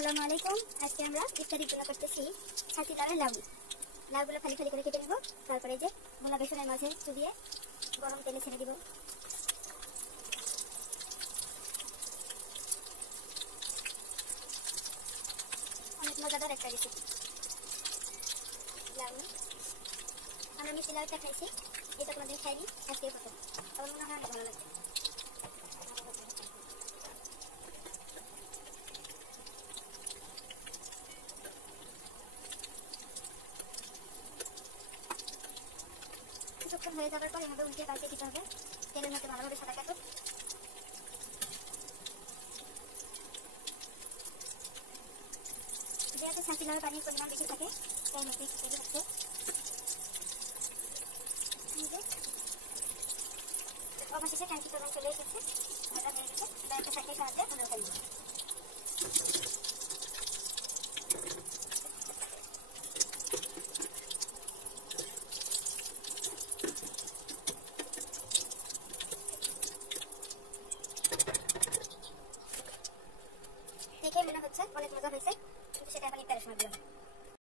আসসালামু আলাইকুম। আজকে আমরা ইফতারির জন্য করতেছি ছাতিদারের লাউ। লাউগুলো খালি খালি করে কেটে নেব। তারপরে যে গোলা বেসনের মাঝে চুবিয়ে গরম তেলে ছেড়ে দিব। অনেক মজাদার একটা রেসিপি লাউ। আমরা মিষ্টি লাউটা খাইছি, এটা কোনোদিন খাইনি, আজকে প্রথম। আমার মনে হয় অনেক ভালো লাগবে। কিছুক্ষণ হয়ে যাওয়ার পর এভাবে উল্টে পাল্টে দিতে হবে। তেলের মধ্যে ভালোভাবে সাদা কাটুন। যেহেতু ছাতি লাউয়ের পানির পরিমাণ বেশি থাকে তাই মধ্যে তৈরি হচ্ছে। অবশেষে কাঙ্ক্ষিত রং চলে এসেছে। ভাজা হয়ে গেছে। একটা শাকের সাহায্যে আমরা উঠাই দেব। দেখে মনে হচ্ছে অনেক মজা হয়েছে, কিন্তু সেটা এখন ইফতারের সময় দিলাম।